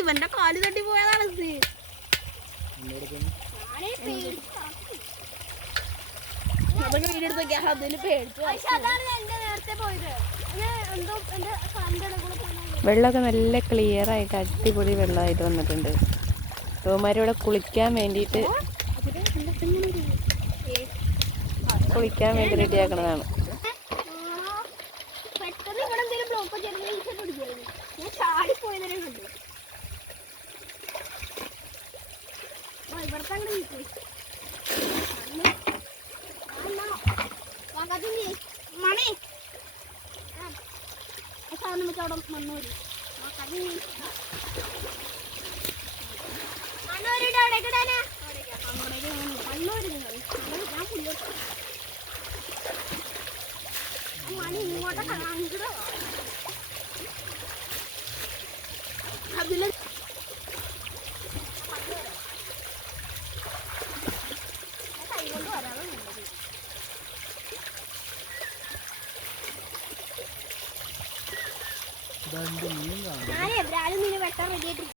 ഇവന്റെ കാല് തട്ടി പോയതാണ് വെള്ളമൊക്കെ നല്ല ക്ലിയർ ആയിട്ട് അടിപൊളി വെള്ളമായിട്ട് വന്നിട്ടുണ്ട്. ഇവന്മാരിവിടെ കുളിക്കാൻ വേണ്ടിയിട്ട് റെഡിയാക്കണതാണ്. മണി അവിടെ മണ്ണൂര് മണ്ണൂരിട്ട് അവിടെ കിടാനാ മണ്ണൂര് നിങ്ങൾ ഞാൻ പുല്ലോട്ട് മണി ഇങ്ങോട്ടൊക്കെ അങ്ങോട്ടോ അതില് കൈകൊണ്ട് വരാതെ നല്ലത്. ഞാനേ ബ്രാലും മീന് വെട്ടാൻ റെഡി ആയിട്ട്